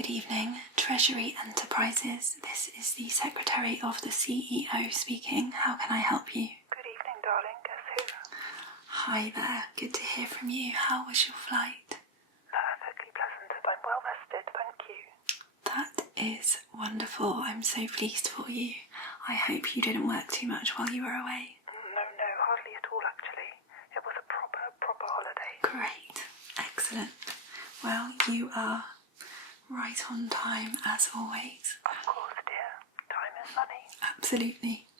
Good evening, Treasury Enterprises. This is the Secretary of the CEO speaking. How can I help you? Good evening, darling. Guess who? Hi there, good to hear from you. How was your flight? Perfectly pleasant and I'm well rested, thank you. That is wonderful. I'm so pleased for you. I hope you didn't work too much while you were away. No, hardly at all actually. It was a proper holiday. Great, excellent. Well, you are right on time as always. Of course, dear. Time is money. Absolutely.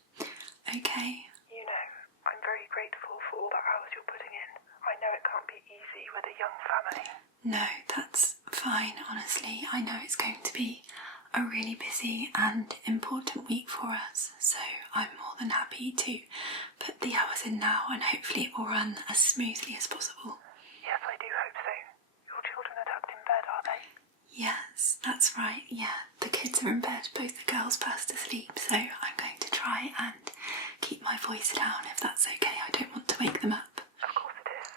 Okay. You know, I'm very grateful for all the hours you're putting in. I know it can't be easy with a young family. No, that's fine, honestly. I know it's going to be a really busy and important week for us, so I'm more than happy to put the hours in now and hopefully it will run as smoothly as possible. Yes, I do hope so. Your children are tucked in bed, are they? Yes, that's right, yeah. The kids are in bed, both the girls passed asleep, so I'm going to try and keep my voice down if that's okay. I don't want to wake them up. Of course it is.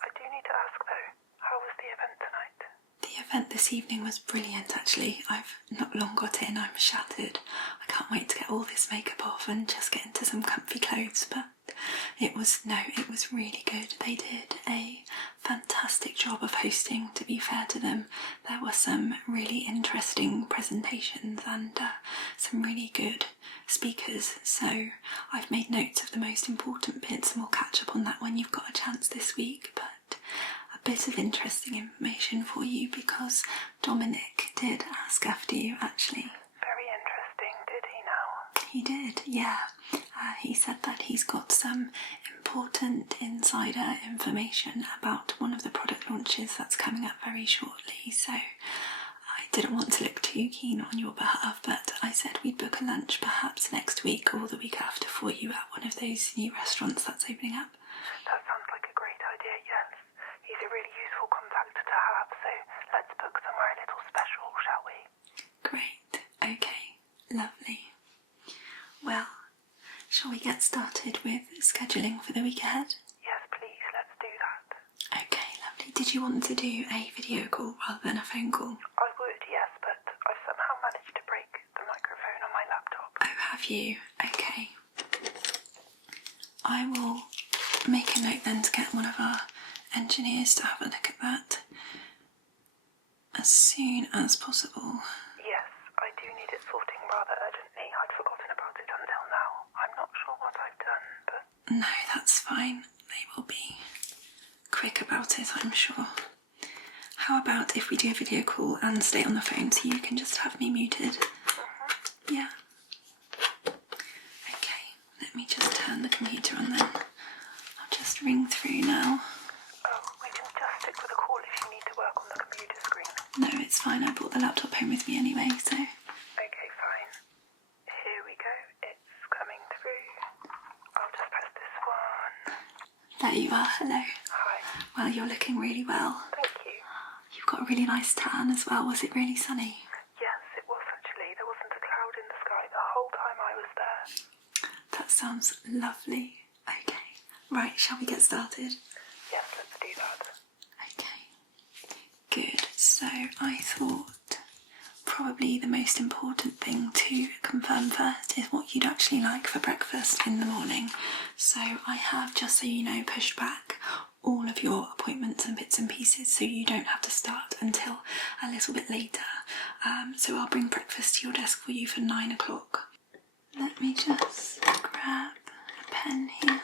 I do need to ask though, how was the event tonight? The event this evening was brilliant actually. I've not long got in, I'm shattered. I can't wait to get all this makeup off and just get into some comfy clothes, but it was really good. They did a fantastic job of hosting, to be fair to them. There were some really interesting presentations and some really good speakers, so I've made notes of the most important bits and we'll catch up on that when you've got a chance this week. But a bit of interesting information for you because Dominic did ask after you actually. Very interesting, did he now? He did, yeah. He said that he's got some important insider information about one of the product launches that's coming up very shortly, so I didn't want to look too keen on your behalf, but I said we'd book a lunch perhaps next week or the week after for you at one of those new restaurants that's opening up. That sounds like a great idea, yes. He's a really useful contact to have, so let's book somewhere a little special, shall we? Great, okay, lovely. Well, shall we get started with scheduling for the week ahead? Yes, please, let's do that. Okay, lovely. Did you want to do a video call rather than a phone call? I would, yes, but I've somehow managed to break the microphone on my laptop. Oh, have you? Okay. I will make a note then to get one of our engineers to have a look at that as soon as possible. Yes, I do need it sorting rather urgently. I'd forgotten about it until now. I'm not sure what I've done, but... No, that's fine. They will be quick about it, I'm sure. How about if we do a video call and stay on the phone so you can just have me muted? Yeah. Okay, let me just turn the computer on then. I'll just ring through now. Oh, we can just stick with a call if you need to work on the computer screen. No, it's fine. I brought the laptop home with me anyway, so... Okay, fine. Here we go. It's coming through. I'll just press this one. There you are. Hello. Hi. Well, you're looking really well. Thank you. You've got a really nice tan as well. Was it really sunny? Yes, it was actually. There wasn't a cloud in the sky the whole time I was there. That sounds lovely. Okay. Right, shall we get started? Yes, let's do that. Okay. Good. So I thought probably the most important thing to confirm first is what you'd actually like for breakfast in the morning. So I have, just so you know, pushed back all of your appointments and bits and pieces so you don't have to start until a little bit later. So I'll bring breakfast to your desk for you for 9 o'clock. Let me just grab a pen here.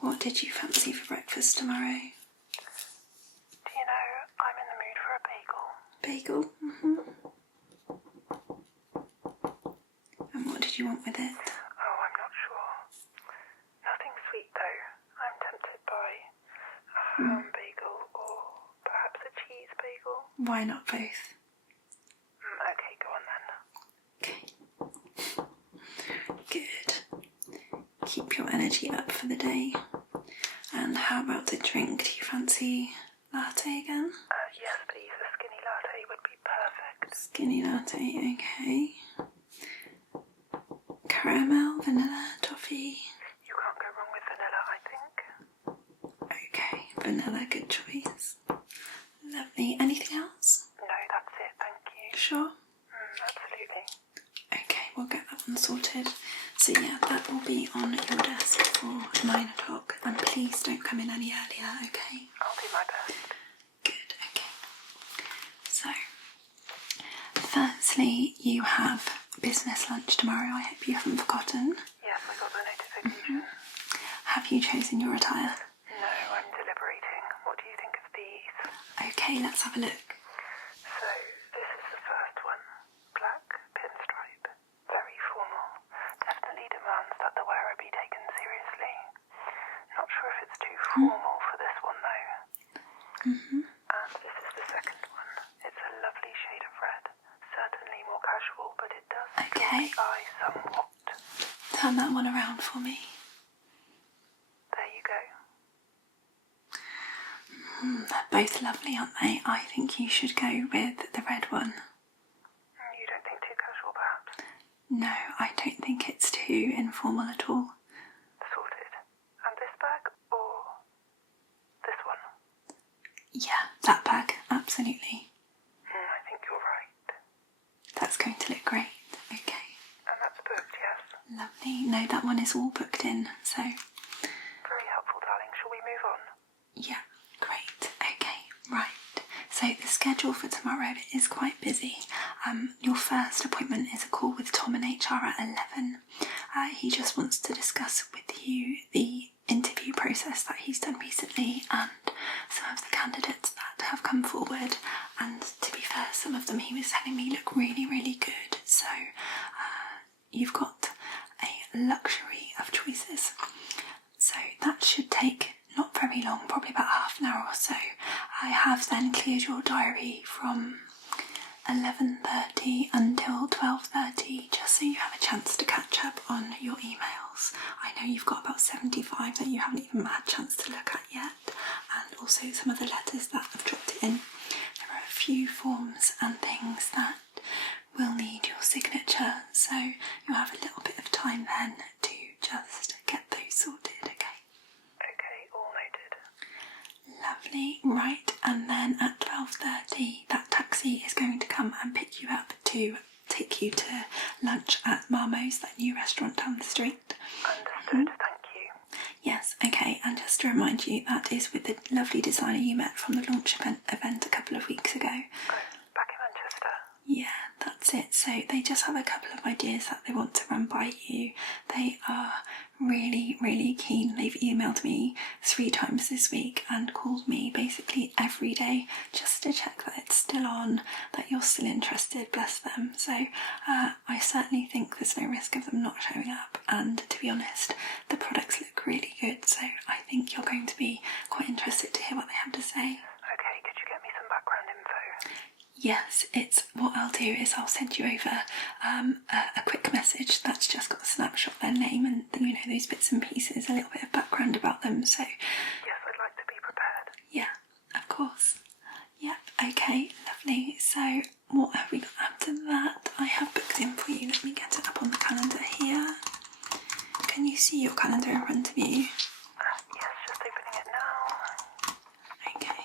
What did you fancy for breakfast tomorrow? Do you know, I'm in the mood for a bagel. Bagel? Mm-hmm. And what did you want with it? Oh, I'm not sure. Nothing sweet though. I'm tempted by a ham bagel or perhaps a cheese bagel. Why not both? Okay, go on then. Okay. Good. Keep your energy up for the day. And how about a drink? Do you fancy latte again? Yes, please. A skinny latte would be perfect. Skinny latte, okay. Caramel, vanilla, toffee. You can't go wrong with vanilla. vanilla, good choice. Lovely. Anything else? No, that's it, thank you. Sure. Absolutely. Okay, we'll get that one sorted. So yeah, that will be on your desk for 9 o'clock, and please don't come in any earlier, okay? I'll do my best. Good, okay. So, firstly, you have business lunch tomorrow. I hope you haven't forgotten. Yes, I got the notification. Have you chosen your attire? No, I'm deliberating. What do you think of these? Okay, let's have a look. So, this is the first one. Black pinstripe. Very formal. Definitely demands that the wearer be taken seriously. Not sure if it's too formal for this one though. And this is the second one. It's a lovely shade of red. Certainly more casual, but it does draw the eye somewhat. Turn that one around for me. There you go. They're both lovely, aren't they? I think you should go with the red one. You don't think too casual, perhaps? No, I don't think it's too informal at all. Sorted. And this bag, or this one? Yeah, that bag, absolutely. I think you're right. That's going to look great. Okay. And that's booked, yes? Lovely. No, that one is all booked in, so... Very helpful, darling. Shall we move on? Yeah, great. Okay, right. So the schedule for tomorrow is quite busy. Your first appointment is a call with Tom in HR at 11. He just wants to discuss with you the interview process that he's done recently and some of the candidates that have come forward. And to be fair, some of them he was telling me look really, really good. So you've got a luxury of choices. So that should take not very long, probably about half an hour or so. I have then cleared your diary from 11:30 until 12:30, just so you have a chance to catch up on your emails. I know you've got about 75 that you haven't even had a chance to look at yet, and also some of the letters that have dropped in. There are a few forms and things that will need your signature, so you'll have a little bit of time then to just get those sorted, okay? Okay, all noted. Lovely, right, and then at 12:30 that taxi is going to come and pick you up to take you to lunch at Marmo's, that new restaurant down the street. Understood, thank you. Yes, okay, and just to remind you, that is with the lovely designer you met from the launch event a couple of weeks ago. Oh, back in Manchester. Yeah, that's it. So they just have a couple of ideas that they want to run by you. They are really, really keen. They've emailed me 3 times this week and called me basically every day just to check that it's still on, that you're still interested, bless them. So I certainly think there's no risk of them not showing up, and to be honest, the products look really good, so I think you're going to be quite interested to hear what they have to say. Okay, could you get me some background info? Yes, it's what I'll do is I'll send you over a quick message that's just got a snapshot of their name and those bits and pieces, a little bit of background about them. So yes, I'd like to be prepared. yeah, of course. Yep. Okay. Lovely. So what have we got after that? I have booked in for you. Let me get it up on the calendar here. Can you see your calendar in front of you? Yes, just opening it now. Okay.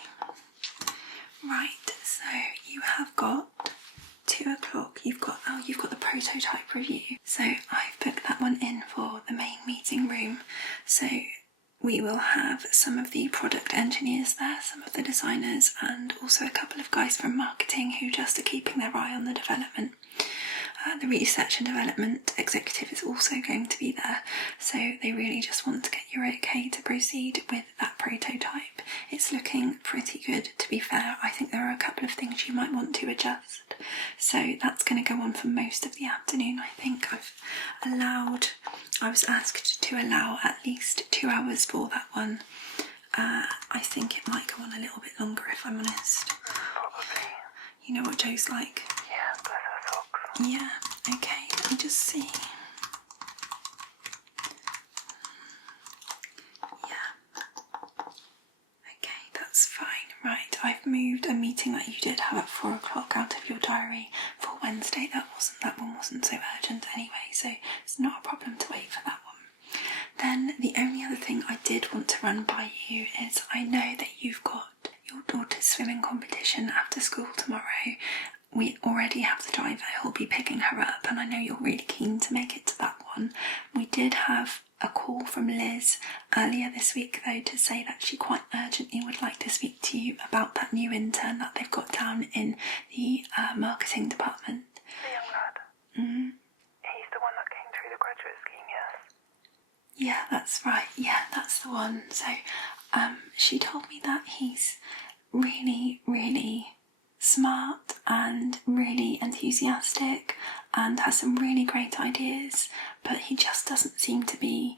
Right, so you have got 2 o'clock, you've got the prototype review. So I've booked that one in for the main meeting room. So we will have some of the product engineers there, some of the designers, and also a couple of guys from marketing who just are keeping their eye on the development. The research and development executive is also going to be there, so they really just want to get your okay to proceed with that prototype. It's looking pretty good, to be fair. I think there are a couple of things you might want to adjust, so that's going to go on for most of the afternoon. I think I was asked to allow at least 2 hours for that one. I think it might go on a little bit longer, if I'm honest. Probably. You know what Joe's like. Yeah, bless her socks. Yeah, okay, let me just see. Yeah. Okay, that's fine. Right, I've moved a meeting that you did have at 4 o'clock out of your diary for Wednesday. That one wasn't so urgent anyway, so it's not a problem to wait for that one. Then the only other thing I did want to run by you is I know that you've got your daughter's swimming competition after school tomorrow. We already have the driver who'll be picking her up, and I know you're really keen to make it to that one. We did have a call from Liz earlier this week though to say that she quite urgently would like to speak to you about that new intern that they've got down in the marketing department. The young lad? Mm. He's the one that came through the graduate scheme, yes? Yeah, that's right. Yeah, that's the one. So she told me that he's really, really smart and really enthusiastic and has some really great ideas, but he just doesn't seem to be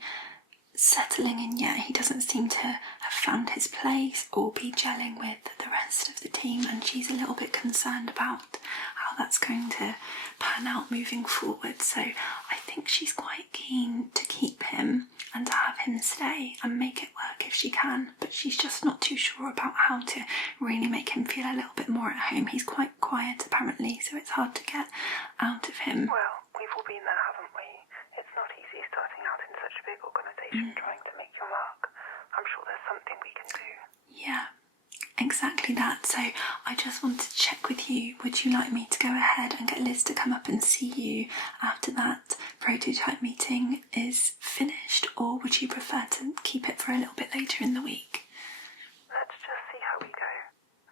settling in yet. He doesn't seem to have found his place or be gelling with the rest of the team, and she's a little bit concerned about how that's going to pan out moving forward. So I think she's quite keen to keep him and to have him stay and make it work if she can, but she's just not too sure about how to really make him feel a little bit more at home. He's quite quiet apparently, so it's hard to get out of him. Well, we've all been there, haven't we? It's not easy starting out in such a big organisation trying to make your mark. I'm sure there's something we can do. Yeah, exactly that. So I just wanted to check with you, would you like me to go ahead and get Liz to come up and see you after that prototype meeting is finished, or would you prefer to keep it for a little bit later in the week? Let's just see how we go.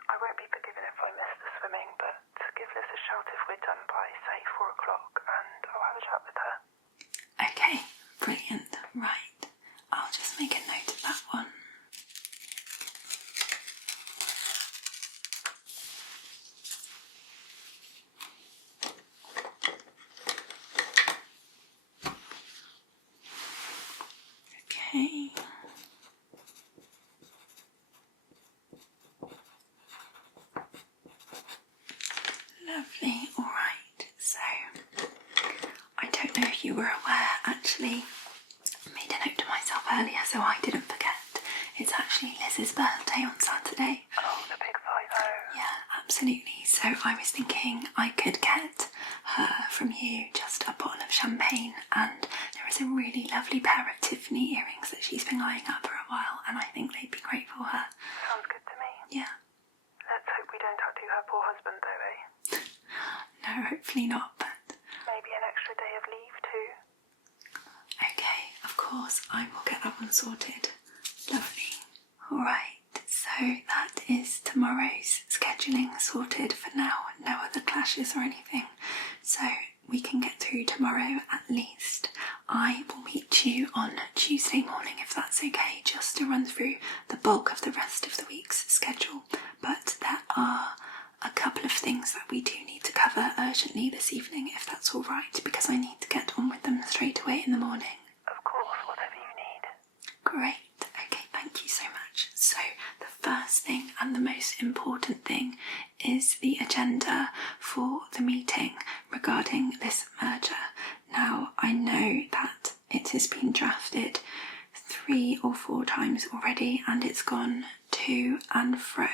I won't be forgiven if I miss the swimming, but give Liz a shout if we're done by, say, 4 o'clock, and I'll have a chat with her. Okay, brilliant. Right, I'll just make a note of that one. Okay. Lovely. All right. So I don't know if you were aware, actually, I made a note to myself earlier so I didn't forget. It's actually Liz's birthday on Saturday. Oh, the big 5-0. Yeah, absolutely. So I was thinking I could get her from you just a bottle of champagne, and there is a really lovely pair of Tiffany earrings that she's been eyeing up for a while, and I think they'd be great for her. Sounds good to me. Yeah. Let's hope we don't outdo her poor husband though, eh? No, hopefully not, but... Maybe an extra day of leave too. Okay, of course, I will get that one sorted. Lovely. Alright, so that is tomorrow's scheduling sorted for now. No other clashes or anything. So we can get through tomorrow at least. I will meet you on Tuesday morning if that's okay, just to run through the bulk of the rest of the week's schedule. But there are a couple of things that we do need to cover urgently this evening, if that's all right, because I need to get on with them straight away in the morning. Of course, whatever you need. Great. Okay, thank you so much. So the first thing and the most important thing is the agenda for the meeting regarding this merger. Now, I know that it has been drafted 3 or 4 times already, and it's gone to and fro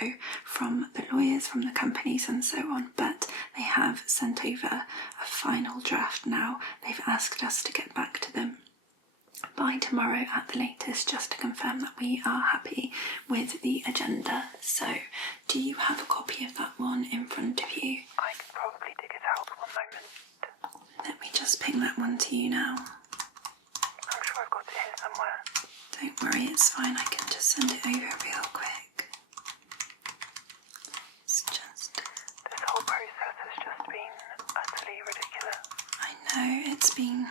from the lawyers, from the companies and so on, but they have sent over a final draft now. They've asked us to get back to them by tomorrow at the latest, just to confirm that we are happy with the agenda. So do you have a copy of that one in front of you? I can probably dig it out. One moment. Let me just ping that one to you now. I'm sure I've got it here somewhere. Don't worry, it's fine, I can just send it over real quick. It's just... This whole process has just been utterly ridiculous. I know, it's been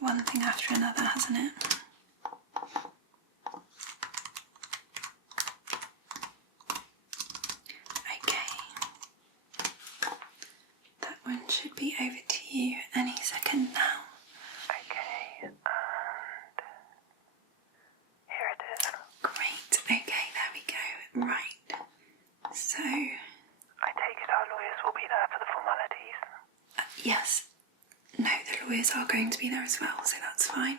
one thing after another, hasn't it? Okay. That one should be over to you any second now. Okay, and here it is. Great, okay, there we go. Right. So, I take it our lawyers will be there for the formalities. yes. No, the lawyers are going to be there as well, so that's fine.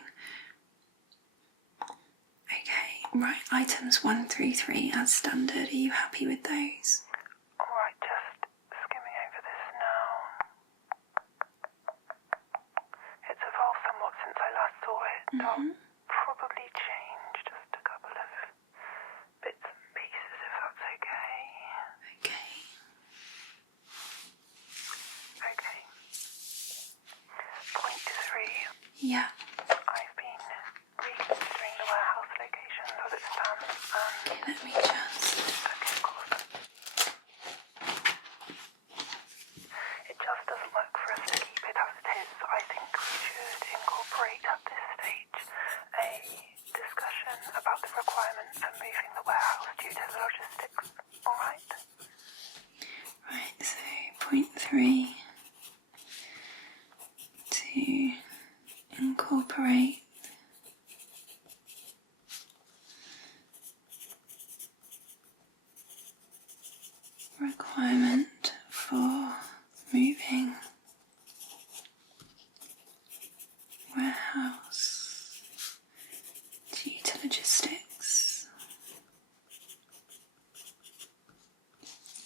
Okay, right, items 1 through 3 as standard. Are you happy with those? Alright, just skimming over this now. It's evolved somewhat since I last saw it. Yeah. I've been reconsidering the warehouse locations as it stands, and... Okay, let me just... Okay, of course. It just doesn't work for us to keep it as it is. I think we should incorporate at this stage a discussion about the requirements for moving the warehouse due to the logistics. Alright? Right, so point 3 to incorporate requirement for moving warehouse due to logistics.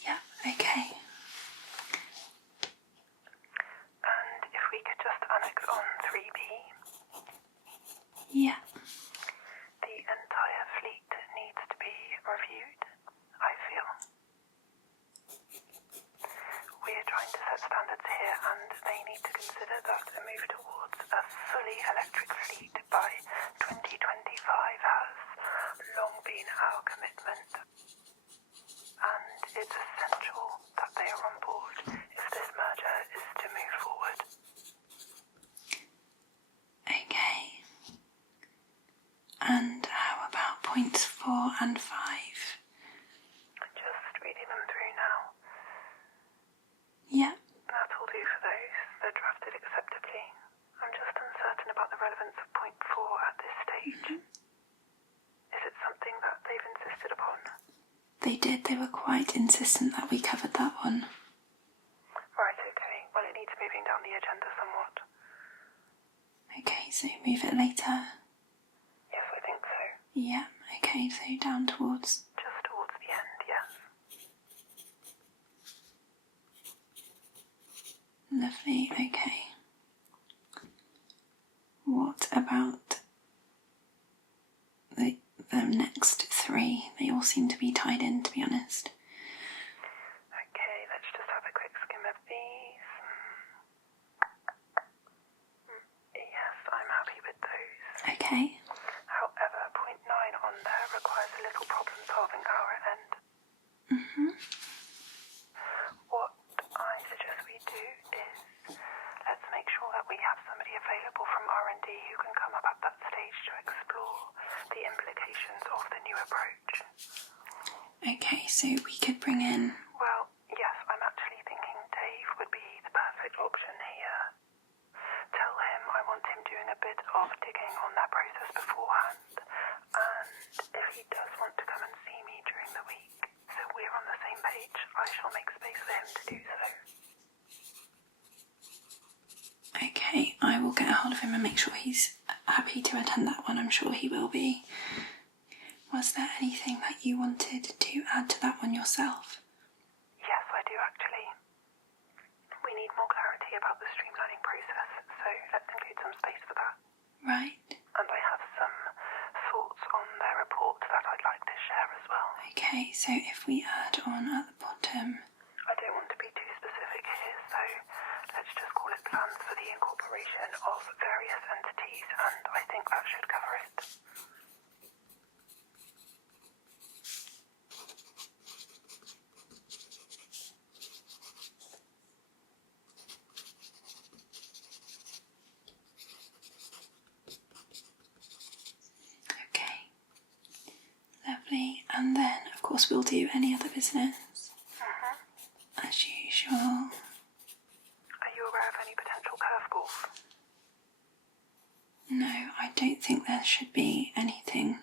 Yeah, okay. And if we could just annex on 3B, Yeah, the entire fleet needs to be reviewed, I feel. We're trying to set standards here, and they need to consider that a move towards a fully electric fleet by 2025 has long been our commitment, and it's essential that they are on board if this merger is to move forward. okay. And how about points 4 and 5? I'm just reading them through now. Yeah, That'll do for those. They're drafted acceptably. I'm just uncertain about the relevance of point 4 at this stage. Is it something that they've insisted upon? they did. They were quite insistent that we covered that one. Right, okay. Well, it needs moving down the agenda somewhat. Okay, so move it later. Yes, I think so. Yeah, okay, so down towards... Just towards the end, yes. Lovely, okay. What about the next 3? They all seem to be tied in, to be honest. Okay, let's just have a quick skim of these. Yes, I'm happy with those. Okay, However, point 9 on there requires a little problem solving our end. What I suggest we do is let's make sure that we have somebody available from R&D who can come up at that stage to explore the implications of the new approach. okay, so we could bring in... Well, yes, I'm actually thinking Dave would be the perfect option here. Tell him I want him doing a bit of digging on that process beforehand, and if he does want to come and see me during the week, so we're on the same page, I shall make space for him to do so. Okay, I will get a hold of him and make sure he's happy to attend that one. I'm sure he will be. Was there anything that you wanted to add to that one yourself? Yes, I do actually. We need more clarity about the streamlining process, so let's include some space for that. Right. And I have some thoughts on their report that I'd like to share as well. Okay, so if we add on at the bottom... I don't want to be too specific here, so let's just call it plans for the incorporation of various entities, and I think that should cover it. Okay, lovely. And then, of course, we'll do any other business as usual. Are you aware of any potential curveballs? No, I don't think there should be anything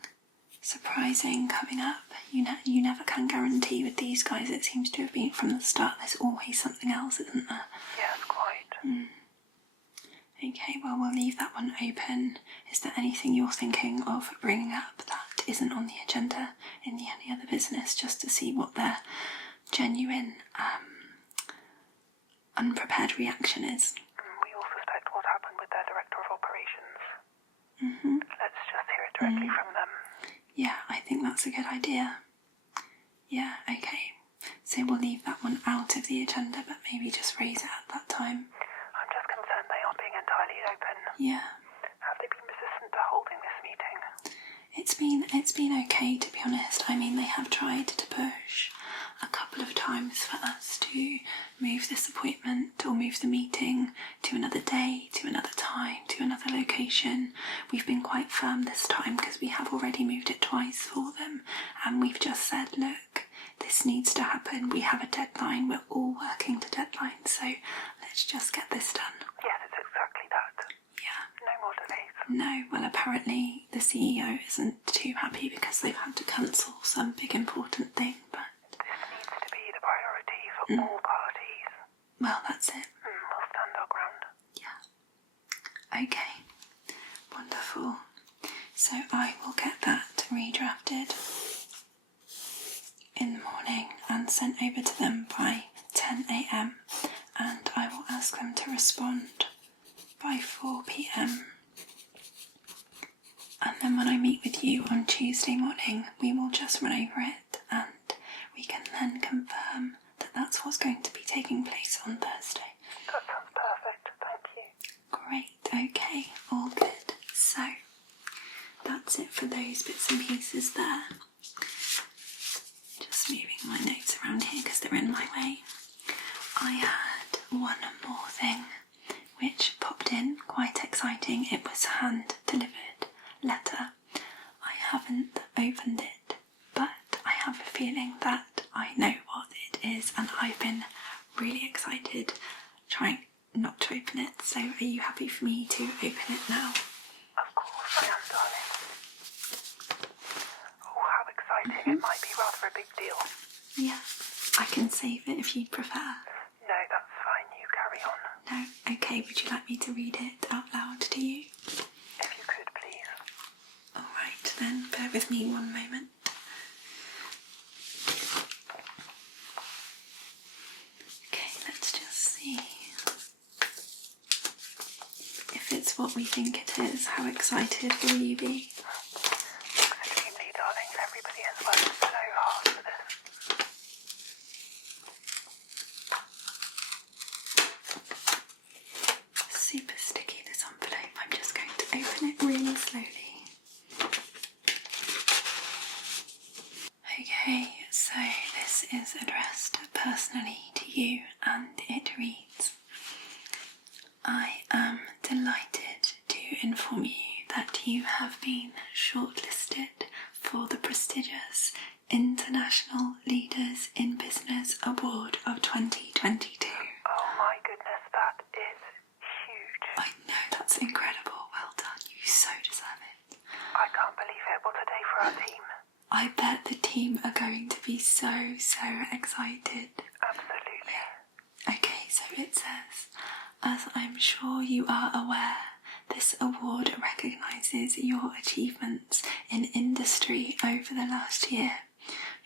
surprising coming up. You never can guarantee with these guys. It seems to have been from the start. There's always something else, isn't there? Yes, quite. Okay, well, we'll leave that one open. Is there anything you're thinking of bringing up that isn't on the agenda in any other business, just to see what their genuine, unprepared reaction is? We all suspect what happened with their director of operations. Let's just hear it directly from them. Yeah, I think that's a good idea. Yeah, okay. So we'll leave that one out of the agenda, but maybe just raise it at that time. I'm just concerned they aren't being entirely open. Yeah. It's been okay, to be honest. I mean, they have tried to push a couple of times for us to move this appointment or move the meeting to another day, to another time, to another location. We've been quite firm this time because we have already moved it twice for them, and we've just said, look, this needs to happen. We have a deadline. We're all working to deadlines, so let's just get this done. Yes, it's exactly that. Yeah. No more delays. No, well, apparently the CEO isn't too happy because they've had to cancel some big important thing, but this needs to be the priority for all parties. Well, that's it. We'll stand our ground. Yeah. Okay. Wonderful. So I will get that redrafted in the morning and sent over to them by 10 a.m. and I will ask them to respond by 4 p.m. And then when I meet with you on Tuesday morning, we will just run over it and we can then confirm that that's what's going to be taking place on Thursday. That sounds perfect, thank you. Great, okay, all good. So, that's it for those bits and pieces there. Just moving my notes around here because they're in my way. I had one more thing which popped in, quite exciting. It was hand-delivered letter. I haven't opened it, but I have a feeling that I know what it is and I've been really excited trying not to open it. So are you happy for me to open it now? Of course I am, darling. Oh, how exciting. It might be rather a big deal. Yeah, I can save it if you'd prefer. No, that's fine. You carry on. No? Okay, would you like me to read it out loud to you? If you could, please. Alright then, bear with me one moment. Okay, let's just see if it's what we think it is. How excited will you be? Extremely, darling. Everybody has worked so hard for this. Super sticky, this envelope. I'm just going to open it really slowly. Okay, so this is addressed personally to you and it reads, I am delighted to inform you that you have been shortlisted for the prestigious International Leaders in Business Award of 2022. Oh my goodness, that is huge. I know, that's incredible. Well done, you so deserve it. I can't believe it. What a day for our team. I bet the team are going to be so excited. Absolutely. Okay, so it says, as I'm sure you are aware, this award recognises your achievements in industry over the last year,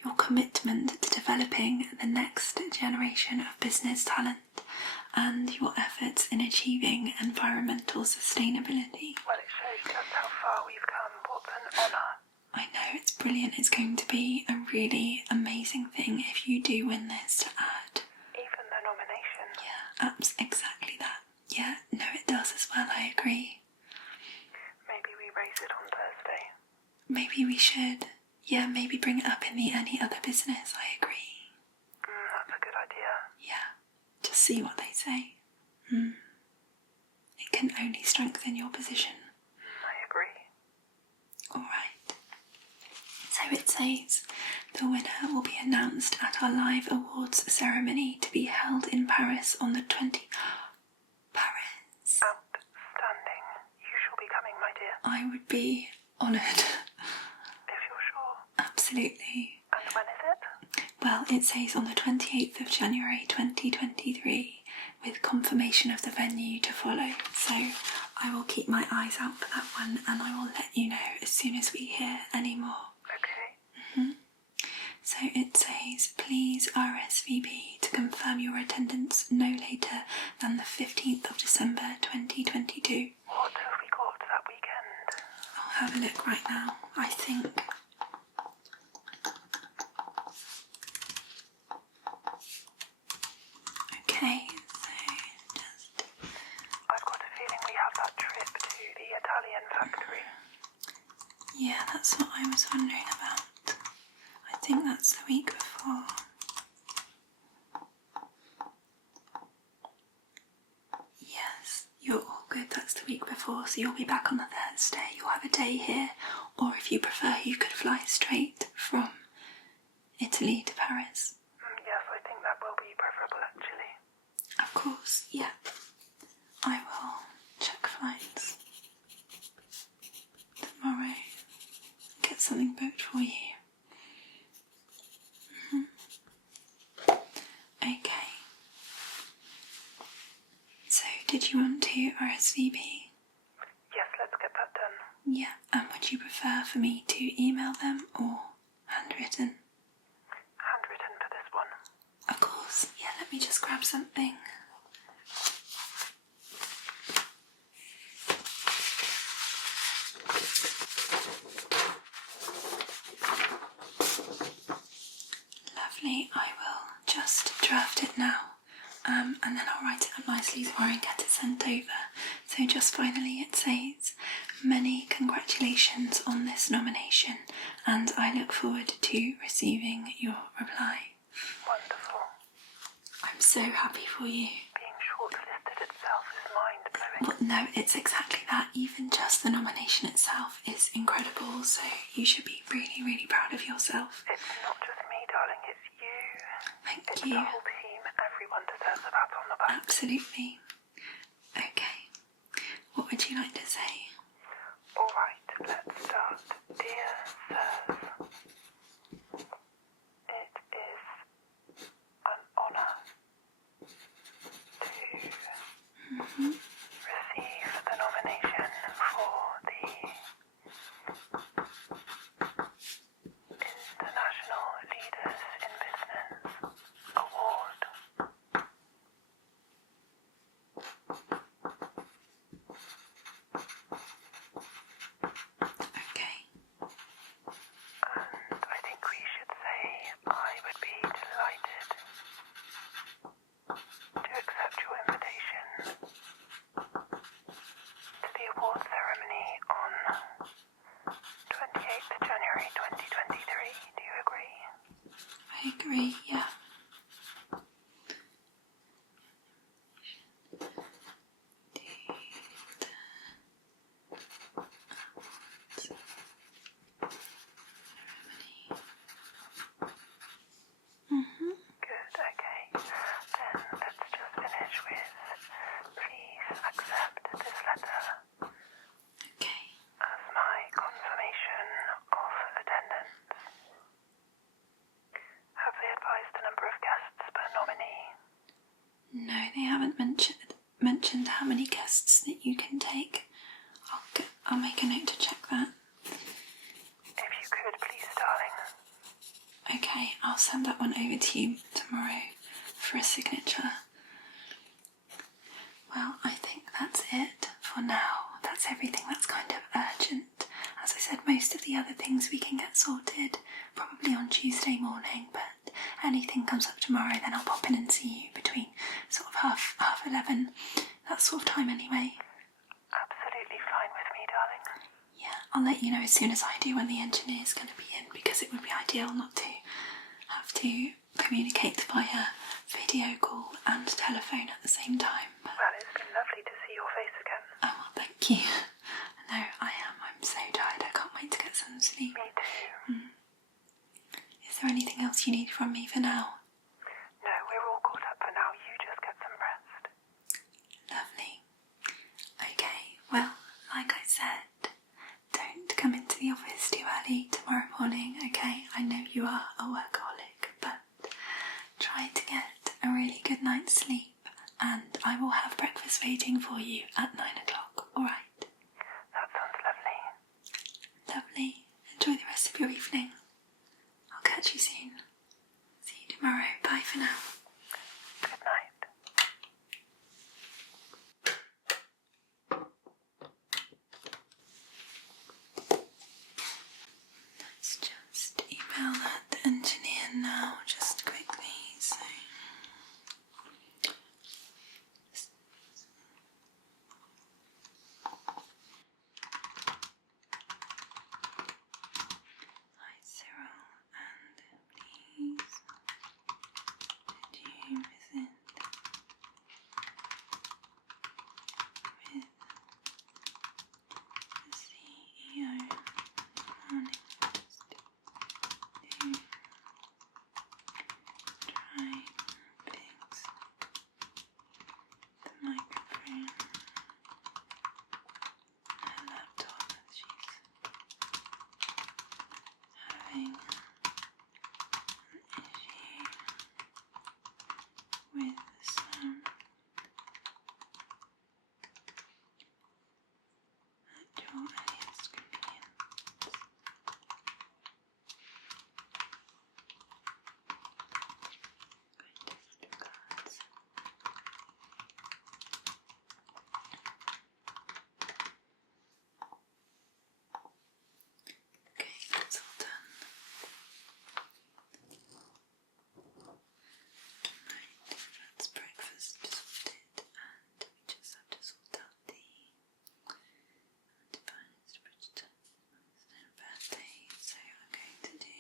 your commitment to developing the next generation of business talent, and your efforts in achieving environmental sustainability. Well, it shows just how far we've come. What an honour. I know, it's brilliant. It's going to be a really amazing thing if you do win this to add. Even the nomination. Yeah, exactly that. Yeah, no, it does as well, I agree. Maybe we raise it on Thursday. Maybe we should. Yeah, maybe bring it up in the any other business, I agree. That's a good idea. Yeah, just see what they say. It can only strengthen your position. I agree. Alright. So it says, the winner will be announced at our live awards ceremony to be held in Paris on the 20th. Paris. Outstanding. You shall be coming, my dear. I would be honoured. If you're sure. Absolutely. And when is it? Well, it says on the 28th of January 2023, with confirmation of the venue to follow. So I will keep my eyes out for that one and I will let you know as soon as we hear any more. Okay. So it says, please RSVP to confirm your attendance no later than the 15th of December 2022. What have we got that weekend? I'll have a look right now. I think okay, so just I've got a feeling we have that trip to the Italian factory. Yeah, that's what I was wondering about. I think that's the week before. Yes, you're all good. That's the week before, so you'll be back on the Thursday. You'll have a day here, or if you prefer, you could fly straight from Italy to Paris. Yes, I think that will be preferable actually. Of course, yeah. I will check flights tomorrow. Get something booked for you. Okay. So, did you want to RSVP? Yes, let's get that done. Yeah, and would you prefer for me to email them or handwritten? Handwritten for this one. Of course, yeah, let me just grab something. Lovely, I will just draft it now, and then I'll write it up nicely tomorrow and get it sent over. So just finally it says, many congratulations on this nomination, and I look forward to receiving your reply. Wonderful. I'm so happy for you. Being shortlisted itself is mind-blowing. Well, no, it's exactly that. Even just the nomination itself is incredible, so you should be really, really proud of yourself. It's not just me, darling, it's you. Thank It's you. the whole team. Everyone deserves a pat on the back. Absolutely. Okay. What would you like to say? Alright, let's start. Dear sirs, it is an honour to receive the nomination for the International Leaders in Business Award. Okay. And I think we should say I would be delighted to accept your invitation to the award ceremony on 28th January 2023. Do you agree? I agree, yeah. Good, okay. Then let's just finish with, please accept this letter Okay. as my confirmation of attendance. Have they advised the number of guests per nominee? No, they haven't mentioned how many guests that you can take. I'll make a note to check that. If you could, please, darling. Okay, I'll send that one over to you tomorrow for a signature. Well, I think that's it for now. That's everything that's kind of urgent. As I said, most of the other things we can get sorted probably on Tuesday morning, but anything comes up tomorrow, then I'll pop in and see you between sort of half 11, that sort of time anyway. Absolutely fine with me, darling. Yeah, I'll let you know as soon as I do when the engineer's going to be in, because it would be ideal not to have to communicate via video call and telephone at the same time. But, Well, it's been lovely to see your face again. oh, well, thank you. No, I am. I'm so tired. I can't wait to get some sleep. Me too. Is there anything else you need from me for now? No, we're all caught up for now. You just get some rest. Lovely. Okay, well, like I said, don't come into the office too early tomorrow morning, okay? I know you are a workaholic, but try to get a really good night's sleep, and I will have breakfast waiting for you at 9 o'clock, alright? That sounds lovely. Lovely. Enjoy the rest of your evening. I'll catch you soon. See you tomorrow. Bye for now. Good night. Let's just email that engineer now, just quickly. So. with some at your earliest convenience. Cards. Okay, that's all done. Right, that's breakfast sorted, and we just have to sort out the device Bridgeton. It's their birthday, so I'm going to do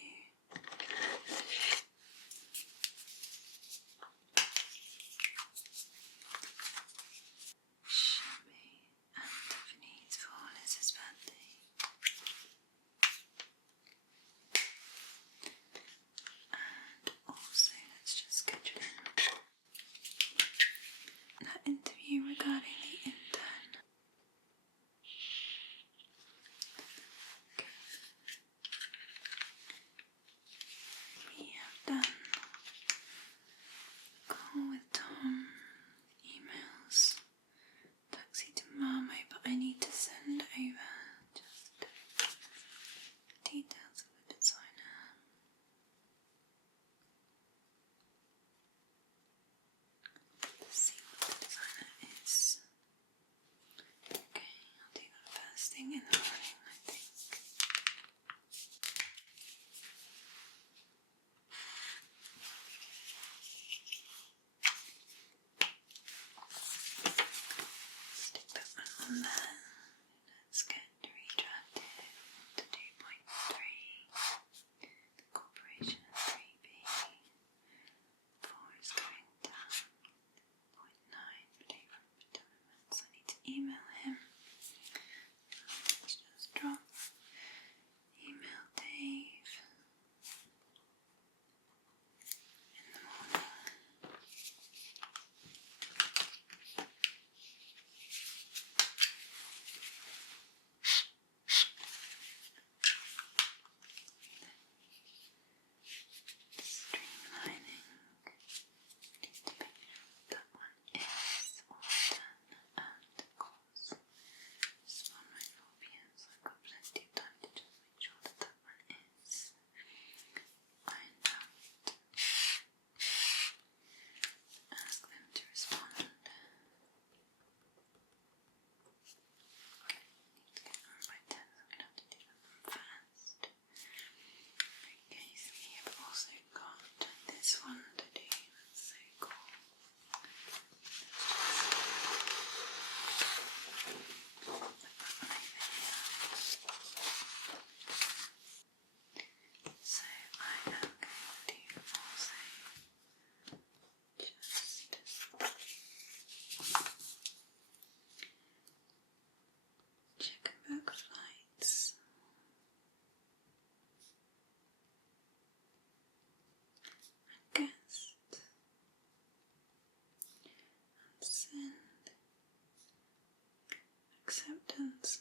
Shelby and Tiffany's for Liz's birthday. And also let's just schedule in that interview regarding the intern. We have done call with Tom, emails, taxi to Marmo, but I need to send over just details of the designer. Let's see what the designer is. Okay, I'll do that first thing in the morning, I think. Stick that one on there. Let's get redrafted to 2.3. The corporation at 3B. 4 is going down. 0.9 leave from developments. I need to email him. Let's just drop email Dave in the morning. Streamlining. Need to make sure that one is all done, and of course this one might not be, so I've got plenty of time to just make sure that that one is ironed out. Ask them to respond. Okay, need to get them by 10, so I'm going to have to do them first. Okay, so we have also got this one to do. That's so cool. So I am going to also just check and book flights. And guest. And send acceptance